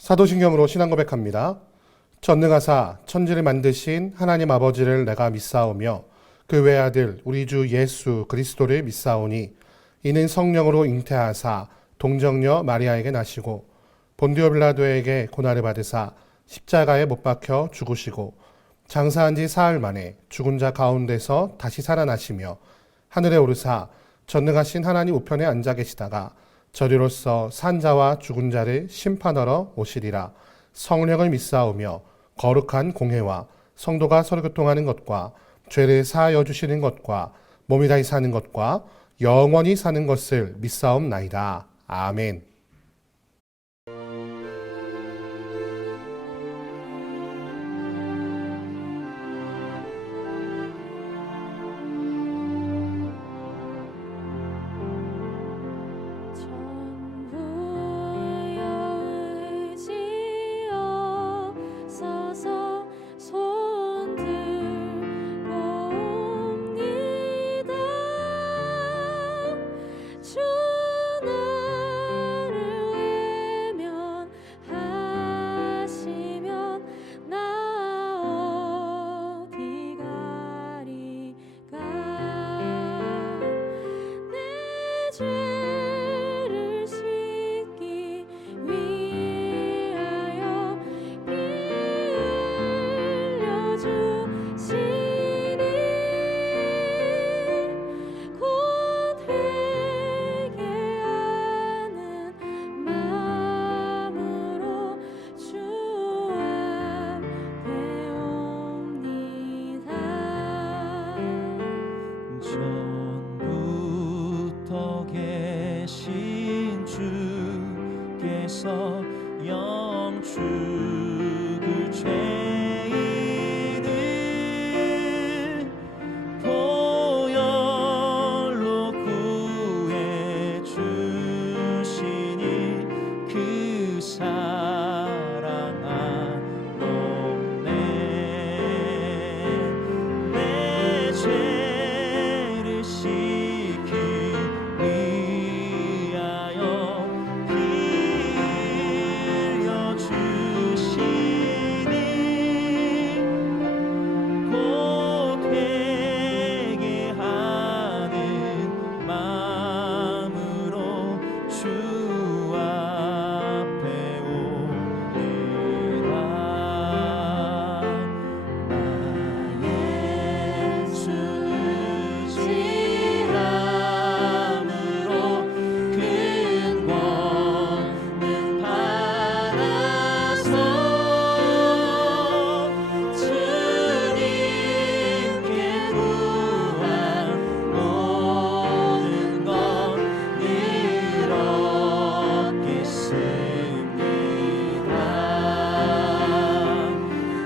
사도신경으로 신앙 고백합니다. 전능하사 천지를 만드신 하나님 아버지를 내가 믿사오며 그 외아들 우리 주 예수 그리스도를 믿사오니 이는 성령으로 잉태하사 동정녀 마리아에게 나시고 본디오 빌라도에게 고난을 받으사 십자가에 못 박혀 죽으시고 장사한 지 사흘 만에 죽은 자 가운데서 다시 살아나시며 하늘에 오르사 전능하신 하나님 우편에 앉아 계시다가 저리로서 산자와 죽은 자를 심판하러 오시리라. 성령을 믿사오며 거룩한 공회와 성도가 서로 교통하는 것과 죄를 사하여 주시는 것과 몸이 다시 사는 것과 영원히 사는 것을 믿사옵나이다. 아멘. 죄를 씻기 위하여 피 흘려 주시니 곧 회개하는 마음으로 주 앞에 옵니다. 전부터 계신 주께서 영축을 죄인을 보혈로 구해 주시니 그 사랑 아롭네. 내 죄를 씻기 위하여 피 흘려 주시니 곧 회개하는 마음으로 주 앞에 옵니다. 나의 의지함으로 큰 권능 받아서 주님께 구한 모든 것 늘 얻겠습니다.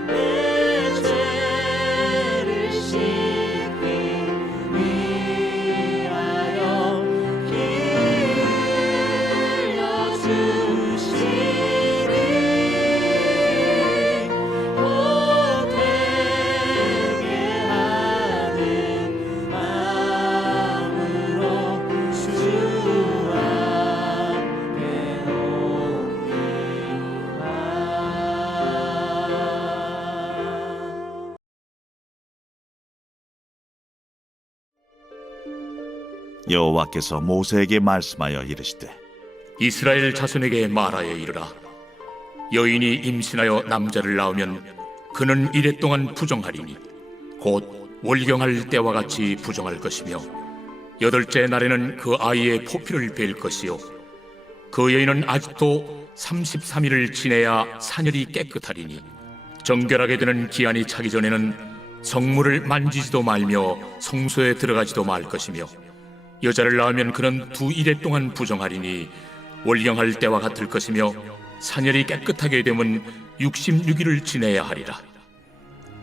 내 죄를 씻기 위하여 피 흘려 주시니 곧 회개하는 마음으로 주 앞에 옵니다. 여호와께서 모세에게 말씀하여 이르시되 이스라엘 자손에게 말하여 이르라. 여인이 임신하여 남자를 낳으면 그는 이레 동안 부정하리니 곧 월경할 때와 같이 부정할 것이며 여덟째 날에는 그 아이의 포피를 벨 것이요 그 여인은 아직도 33일을 지내야 사녀리 깨끗하리니 정결하게 되는 기한이 차기 전에는 성물을 만지지도 말며 성소에 들어가지도 말 것이며 여자를 낳으면 그는 2일에 동안 부정하리니 월경할 때와 같을 것이며 사녀리 깨끗하게 되면 66일을 지내야 하리라.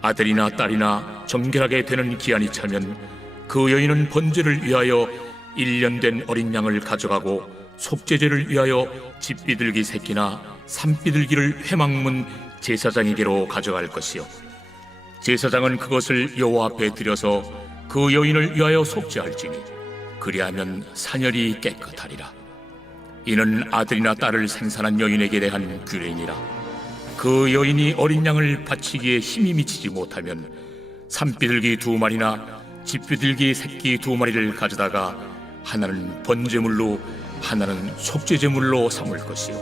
아들이나 딸이나 정결하게 되는 기한이 차면 그 여인은 번제를 위하여 1년 된 어린 양을 가져가고 속죄제를 위하여 집비둘기 새끼나 산비둘기를 회막문 제사장에게로 가져갈 것이요 제사장은 그것을 여호와 앞에 드려서 그 여인을 위하여 속죄할지니 그리하면 사녀리 깨끗하리라. 이는 아들이나 딸을 생산한 여인에게 대한 규례니라. 그 여인이 어린 양을 바치기에 힘이 미치지 못하면 산비둘기 2마리나 집비둘기 새끼 2마리를 가져다가 하나는 번제물로 하나는 속죄제물로 삼을 것이요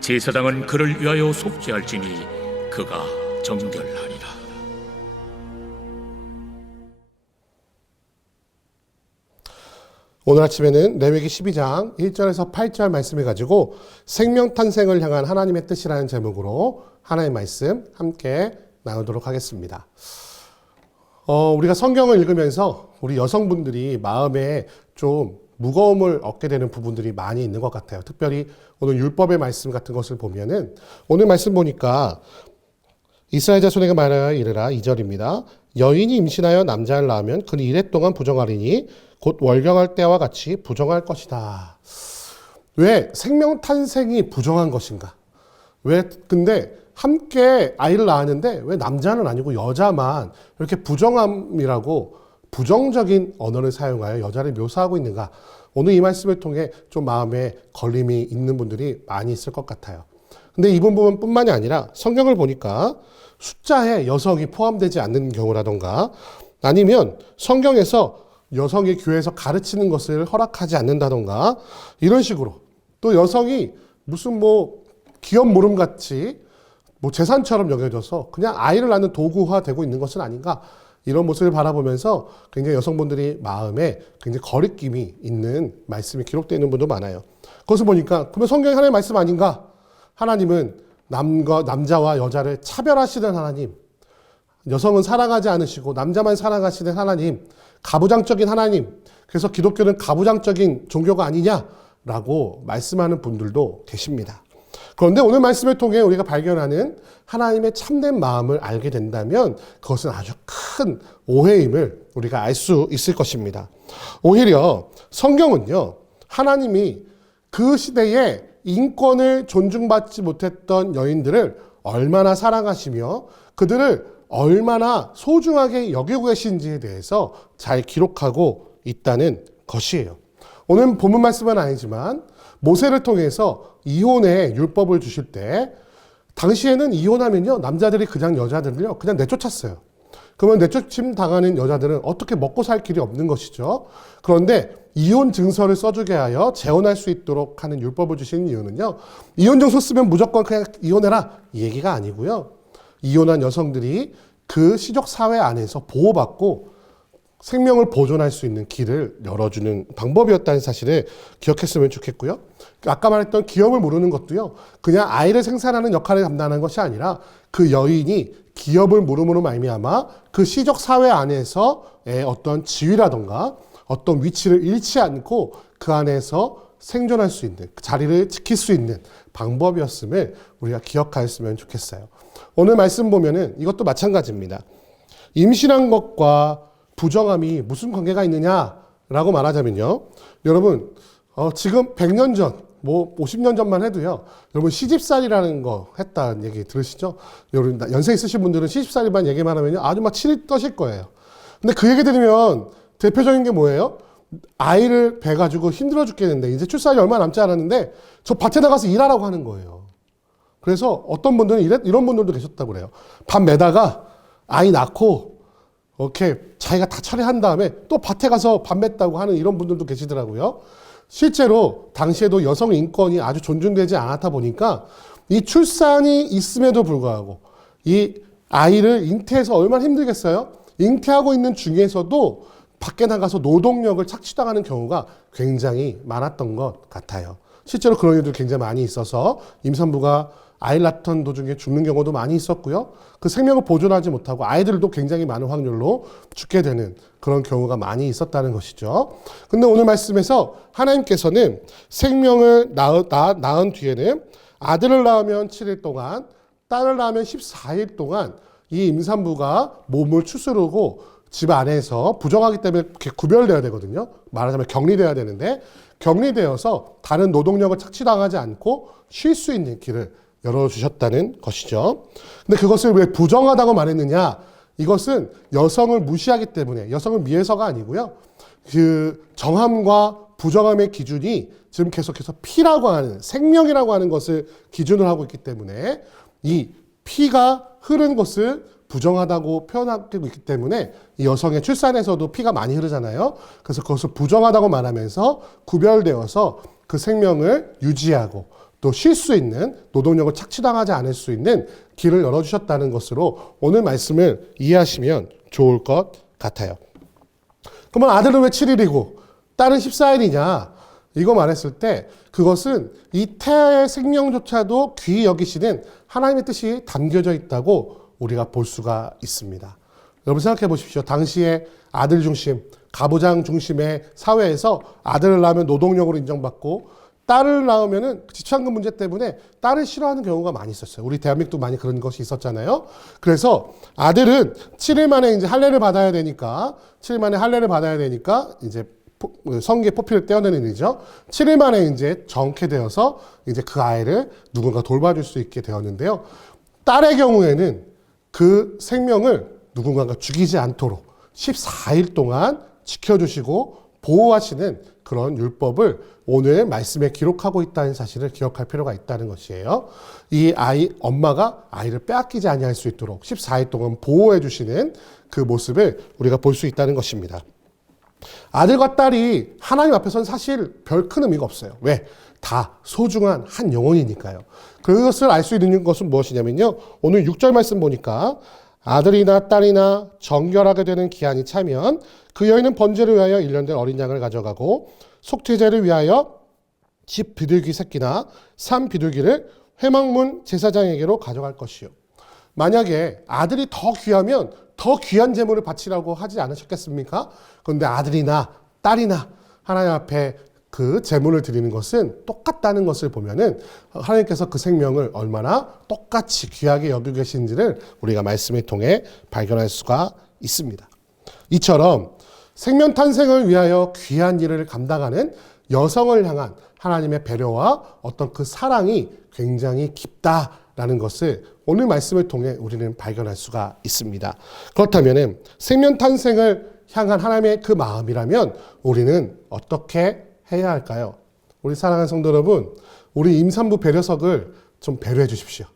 제사장은 그를 위하여 속죄할지니 그가 정결하리라. 오늘 아침에는 레위기 12장 1절에서 8절 말씀을 가지고 생명 탄생을 향한 하나님의 뜻이라는 제목으로 하나님의 말씀 함께 나누도록 하겠습니다. 우리가 성경을 읽으면서 우리 여성분들이 마음에 좀 무거움을 얻게 되는 부분들이 많이 있는 것 같아요. 특별히 오늘 율법의 말씀 같은 것을 보면은 오늘 말씀 보니까 이스라엘 자손에게 말하여 이르라 2절입니다. 여인이 임신하여 남자를 낳으면 그는 이래 동안 부정하리니 곧 월경할 때와 같이 부정할 것이다. 왜 생명 탄생이 부정한 것인가? 왜 근데 함께 아이를 낳았는데 왜 남자는 아니고 여자만 이렇게 부정함이라고 부정적인 언어를 사용하여 여자를 묘사하고 있는가? 오늘 이 말씀을 통해 좀 마음에 걸림이 있는 분들이 많이 있을 것 같아요. 근데 이 부분뿐만이 아니라 성경을 보니까 숫자에 여성이 포함되지 않는 경우라던가 아니면 성경에서 여성이 교회에서 가르치는 것을 허락하지 않는다던가 이런 식으로 또 여성이 무슨 기업 모름같이 재산처럼 여겨져서 그냥 아이를 낳는 도구화 되고 있는 것은 아닌가 이런 모습을 바라보면서 굉장히 여성분들이 마음에 굉장히 거리낌이 있는 말씀이 기록되어 있는 분도 많아요. 그것을 보니까 그러면 성경이 하나님의 말씀 아닌가? 하나님은 남자와 여자를 차별하시는 하나님, 여성은 사랑하지 않으시고 남자만 사랑하시는 하나님, 가부장적인 하나님, 그래서 기독교는 가부장적인 종교가 아니냐라고 말씀하는 분들도 계십니다. 그런데 오늘 말씀을 통해 우리가 발견하는 하나님의 참된 마음을 알게 된다면 그것은 아주 큰 오해임을 우리가 알 수 있을 것입니다. 오히려 성경은요, 하나님이 그 시대에 인권을 존중받지 못했던 여인들을 얼마나 사랑하시며 그들을 얼마나 소중하게 여기고 계신지에 대해서 잘 기록하고 있다는 것이에요. 오늘 본문 말씀은 아니지만 모세를 통해서 이혼의 율법을 주실 때 당시에는 이혼하면요 남자들이 그냥 여자들을요 그냥 내쫓았어요. 그러면 내쫓임 당하는 여자들은 어떻게 먹고 살 길이 없는 것이죠. 그런데 이혼 증서를 써주게 하여 재혼할 수 있도록 하는 율법을 주신 이유는요, 이혼 증서 쓰면 무조건 그냥 이혼해라 이 얘기가 아니고요, 이혼한 여성들이 그 시족 사회 안에서 보호받고 생명을 보존할 수 있는 길을 열어주는 방법이었다는 사실을 기억했으면 좋겠고요. 아까 말했던 기업을 모르는 것도요, 그냥 아이를 생산하는 역할을 감당하는 것이 아니라 그 여인이 기업을 물음으로 말미암아 그 시적 사회 안에서의 어떤 지위라던가 어떤 위치를 잃지 않고 그 안에서 생존할 수 있는, 그 자리를 지킬 수 있는 방법이었음을 우리가 기억하였으면 좋겠어요. 오늘 말씀 보면은 이것도 마찬가지입니다. 임신한 것과 부정함이 무슨 관계가 있느냐라고 말하자면요, 여러분 지금 100년 전, 50년 전만 해도요, 여러분 시집살이라는 거 했다는 얘기 들으시죠? 여러분 연세 있으신 분들은 시집살이만 얘기만 하면요 아주 막 치를 떠실 거예요. 근데 그 얘기 들으면 대표적인 게 뭐예요? 아이를 배 가지고 힘들어 죽겠는데 이제 출산이 얼마 남지 않았는데 저 밭에 나가서 일하라고 하는 거예요. 그래서 어떤 분들은 이런 분들도 계셨다고 그래요. 밥 매다가 아이 낳고 이렇게 자기가 다 처리한 다음에 또 밭에 가서 밥 맸다고 하는 이런 분들도 계시더라고요. 실제로 당시에도 여성 인권이 아주 존중되지 않았다 보니까 이 출산이 있음에도 불구하고 이 아이를 잉태해서 얼마나 힘들겠어요? 잉태하고 있는 중에서도 밖에 나가서 노동력을 착취당하는 경우가 굉장히 많았던 것 같아요. 실제로 그런 일들 굉장히 많이 있어서 임산부가 아이를 낳던 도중에 죽는 경우도 많이 있었고요. 그 생명을 보존하지 못하고 아이들도 굉장히 많은 확률로 죽게 되는 그런 경우가 많이 있었다는 것이죠. 근데 오늘 말씀에서 하나님께서는 생명을 낳은 뒤에는 아들을 낳으면 7일 동안, 딸을 낳으면 14일 동안 이 임산부가 몸을 추스르고 집 안에서 부정하기 때문에 이렇게 구별되어야 되거든요. 말하자면 격리되어야 되는데 격리되어서 다른 노동력을 착취당하지 않고 쉴 수 있는 길을 열어주셨다는 것이죠. 근데 그것을 왜 부정하다고 말했느냐? 이것은 여성을 무시하기 때문에, 여성을 미해서가 아니고요. 그 정함과 부정함의 기준이 지금 계속해서 피라고 하는, 생명이라고 하는 것을 기준으로 하고 있기 때문에 이 피가 흐른 것을 부정하다고 표현하고 있기 때문에 이 여성의 출산에서도 피가 많이 흐르잖아요. 그래서 그것을 부정하다고 말하면서 구별되어서 그 생명을 유지하고 또 쉴 수 있는, 노동력을 착취당하지 않을 수 있는 길을 열어주셨다는 것으로 오늘 말씀을 이해하시면 좋을 것 같아요. 그러면 아들은 왜 7일이고 딸은 14일이냐? 이거 말했을 때 그것은 이 태아의 생명조차도 귀히 여기시는 하나님의 뜻이 담겨져 있다고 우리가 볼 수가 있습니다. 여러분 생각해 보십시오. 당시에 아들 중심, 가부장 중심의 사회에서 아들을 낳으면 노동력으로 인정받고 딸을 낳으면은 지출환급 문제 때문에 딸을 싫어하는 경우가 많이 있었어요. 우리 대한민국도 많이 그런 것이 있었잖아요. 그래서 아들은 7일 만에 이제 할례를 받아야 되니까, 7일 만에 할례를 받아야 되니까 이제 성기의 포피를 떼어내는 일이죠. 7일 만에 이제 정케되어서 이제 그 아이를 누군가 돌봐줄 수 있게 되었는데요. 딸의 경우에는 그 생명을 누군가가 죽이지 않도록 14일 동안 지켜주시고 보호하시는 그런 율법을 오늘 말씀에 기록하고 있다는 사실을 기억할 필요가 있다는 것이에요. 이 아이, 엄마가 아이를 빼앗기지 아니할 수 있도록 14일 동안 보호해 주시는 그 모습을 우리가 볼 수 있다는 것입니다. 아들과 딸이 하나님 앞에서는 사실 별 큰 의미가 없어요. 왜? 다 소중한 한 영혼이니까요. 그것을 알 수 있는 것은 무엇이냐면요. 오늘 6절 말씀 보니까 아들이나 딸이나 정결하게 되는 기한이 차면 그 여인은 번제를 위하여 1년 된 어린 양을 가져가고 속죄제를 위하여 집 비둘기 새끼나 산 비둘기를 회막문 제사장에게로 가져갈 것이요. 만약에 아들이 더 귀하면 더 귀한 제물을 바치라고 하지 않으셨겠습니까? 그런데 아들이나 딸이나 하나님 앞에 그 제물을 드리는 것은 똑같다는 것을 보면은 하나님께서 그 생명을 얼마나 똑같이 귀하게 여기고 계신지를 우리가 말씀을 통해 발견할 수가 있습니다. 이처럼 생명 탄생을 위하여 귀한 일을 감당하는 여성을 향한 하나님의 배려와 어떤 그 사랑이 굉장히 깊다라는 것을 오늘 말씀을 통해 우리는 발견할 수가 있습니다. 그렇다면 생명 탄생을 향한 하나님의 그 마음이라면 우리는 어떻게 해야 할까요? 우리 사랑하는 성도 여러분, 우리 임산부 배려석을 좀 배려해 주십시오.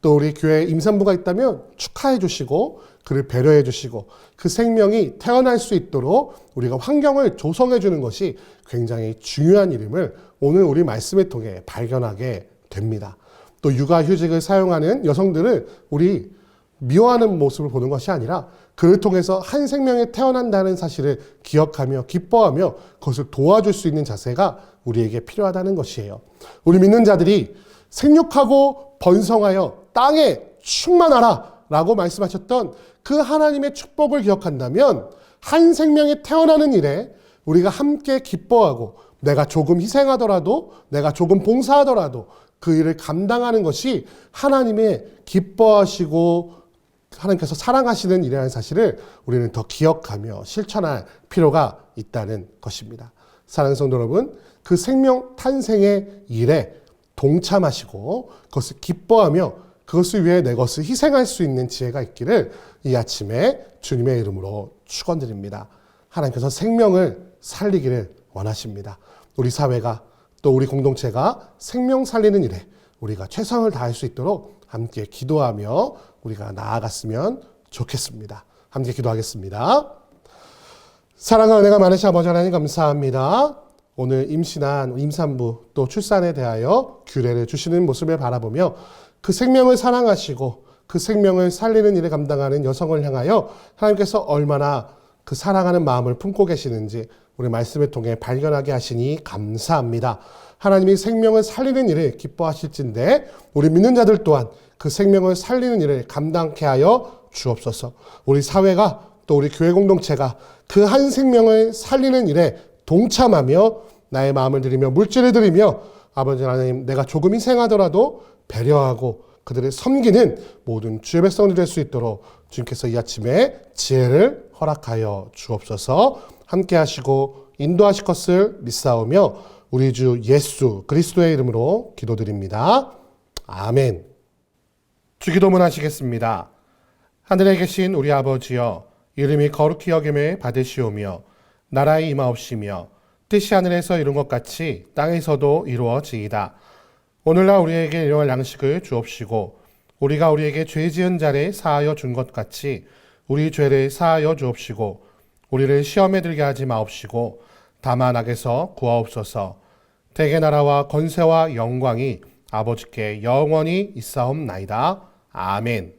또 우리 교회에 임산부가 있다면 축하해 주시고 그를 배려해 주시고 그 생명이 태어날 수 있도록 우리가 환경을 조성해 주는 것이 굉장히 중요한 일임을 오늘 우리 말씀을 통해 발견하게 됩니다. 또 육아휴직을 사용하는 여성들을 우리 미워하는 모습을 보는 것이 아니라 그를 통해서 한 생명이 태어난다는 사실을 기억하며 기뻐하며 그것을 도와줄 수 있는 자세가 우리에게 필요하다는 것이에요. 우리 믿는 자들이 생육하고 번성하여 땅에 충만하라 라고 말씀하셨던 그 하나님의 축복을 기억한다면 한 생명이 태어나는 일에 우리가 함께 기뻐하고 내가 조금 희생하더라도 내가 조금 봉사하더라도 그 일을 감당하는 것이 하나님의 기뻐하시고 하나님께서 사랑하시는 일이라는 사실을 우리는 더 기억하며 실천할 필요가 있다는 것입니다. 사랑하는 성도 여러분, 그 생명 탄생의 일에 동참하시고 그것을 기뻐하며 그것을 위해 내 것을 희생할 수 있는 지혜가 있기를 이 아침에 주님의 이름으로 축원드립니다. 하나님께서 생명을 살리기를 원하십니다. 우리 사회가 또 우리 공동체가 생명 살리는 일에 우리가 최선을 다할 수 있도록 함께 기도하며 우리가 나아갔으면 좋겠습니다. 함께 기도하겠습니다. 사랑과 은혜가 많으신 아버지 하나님 감사합니다. 오늘 임신한 임산부 또 출산에 대하여 규례를 주시는 모습을 바라보며 그 생명을 사랑하시고 그 생명을 살리는 일을 감당하는 여성을 향하여 하나님께서 얼마나 그 사랑하는 마음을 품고 계시는지 우리 말씀을 통해 발견하게 하시니 감사합니다. 하나님이 생명을 살리는 일을 기뻐하실진데 우리 믿는 자들 또한 그 생명을 살리는 일을 감당케 하여 주옵소서. 우리 사회가 또 우리 교회 공동체가 그 한 생명을 살리는 일에 동참하며 나의 마음을 드리며 물질을 드리며 아버지 하나님 내가 조금 희생하더라도 배려하고 그들을 섬기는 모든 주의 백성들이 될 수 있도록 주님께서 이 아침에 지혜를 허락하여 주옵소서. 함께 하시고 인도하실 것을 믿사오며 우리 주 예수 그리스도의 이름으로 기도드립니다. 아멘. 주기도문 하시겠습니다. 하늘에 계신 우리 아버지여, 이름이 거룩히 여김을 받으시오며 나라의 임하옵시며 뜻이 하늘에서 이룬 것 같이 땅에서도 이루어지이다. 오늘날 우리에게 일용할 양식을 주옵시고 우리가 우리에게 죄 지은 자를 사하여 준 것 같이 우리 죄를 사하여 주옵시고 우리를 시험에 들게 하지 마옵시고 다만 악에서 구하옵소서. 대개 나라와 권세와 영광이 아버지께 영원히 있사옵나이다. 아멘.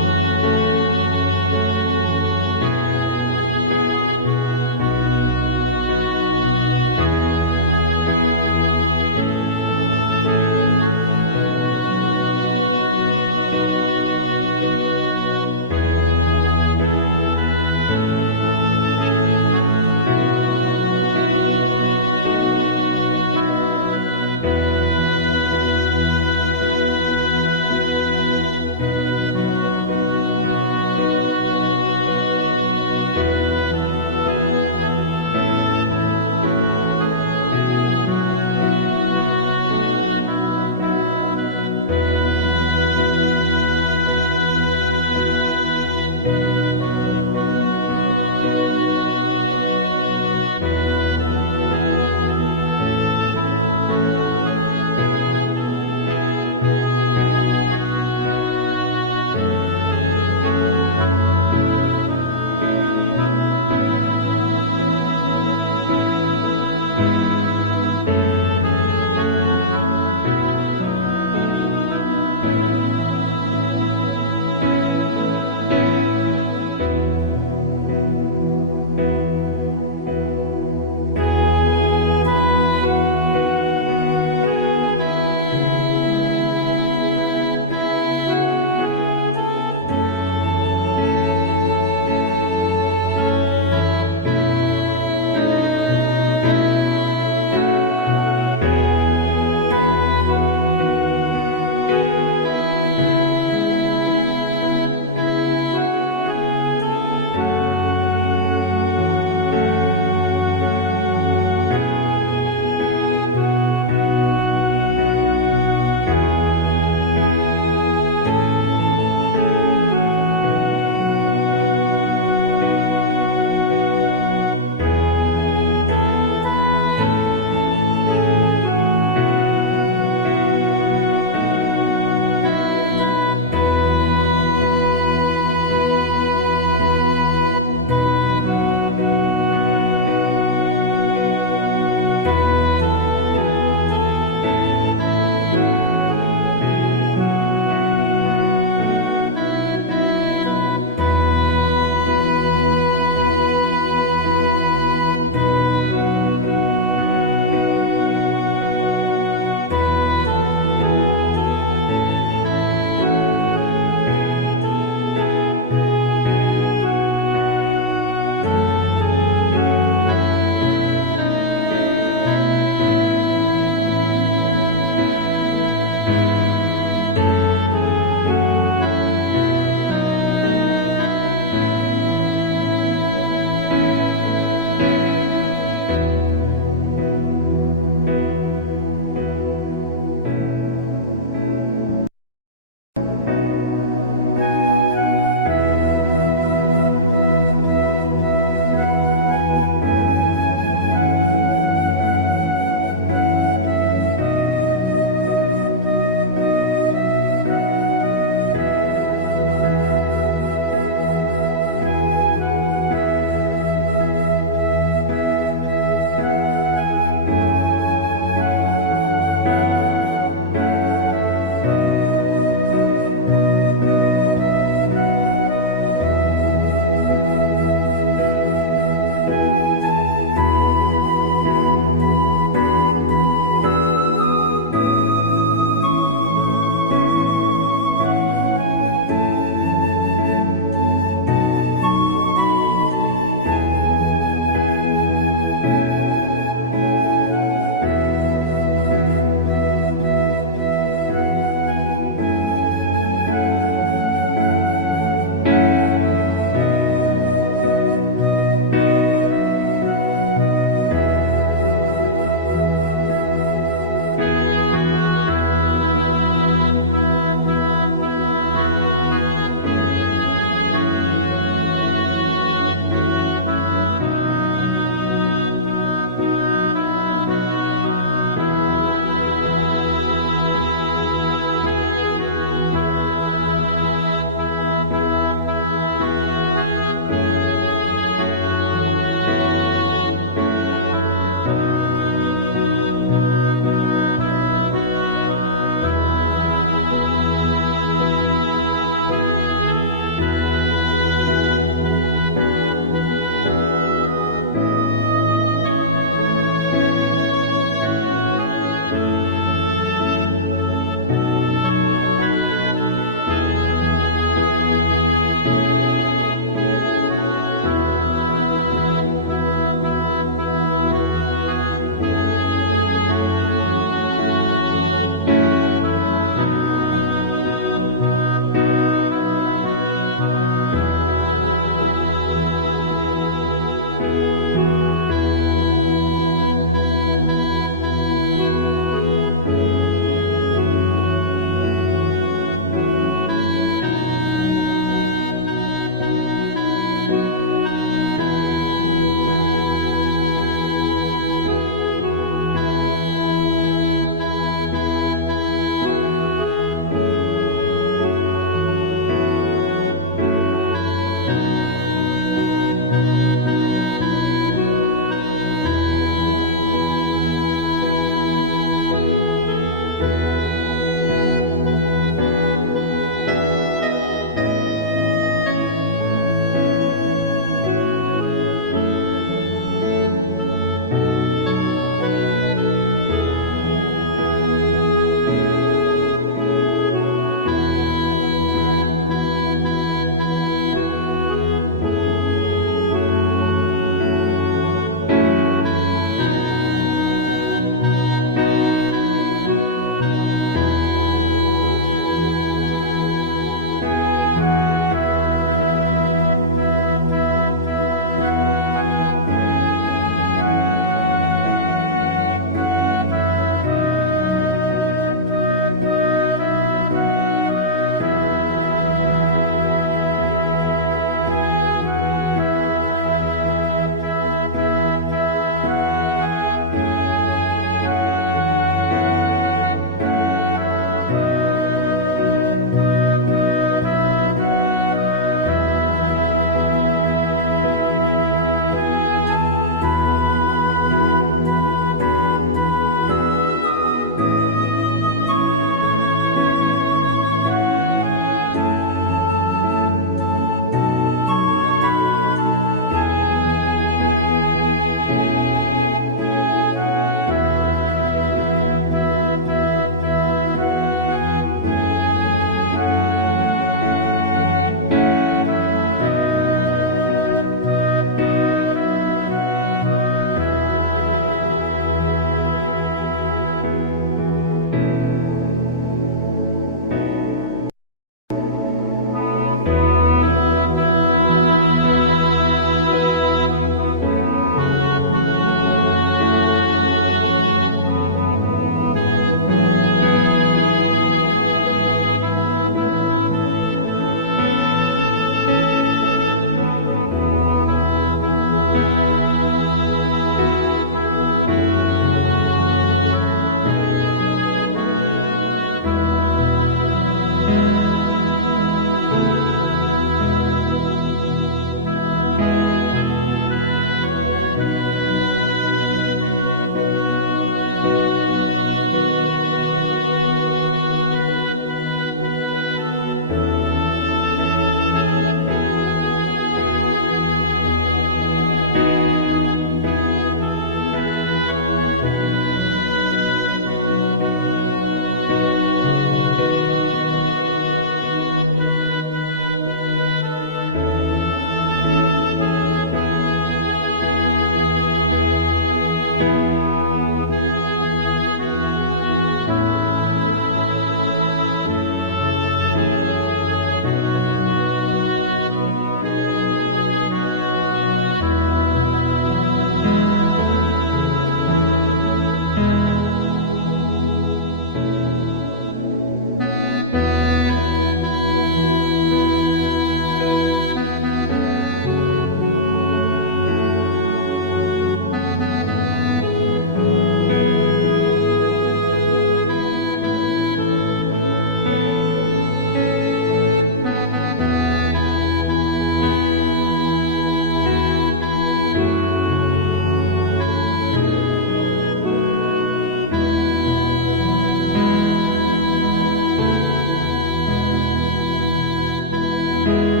주시옵소서.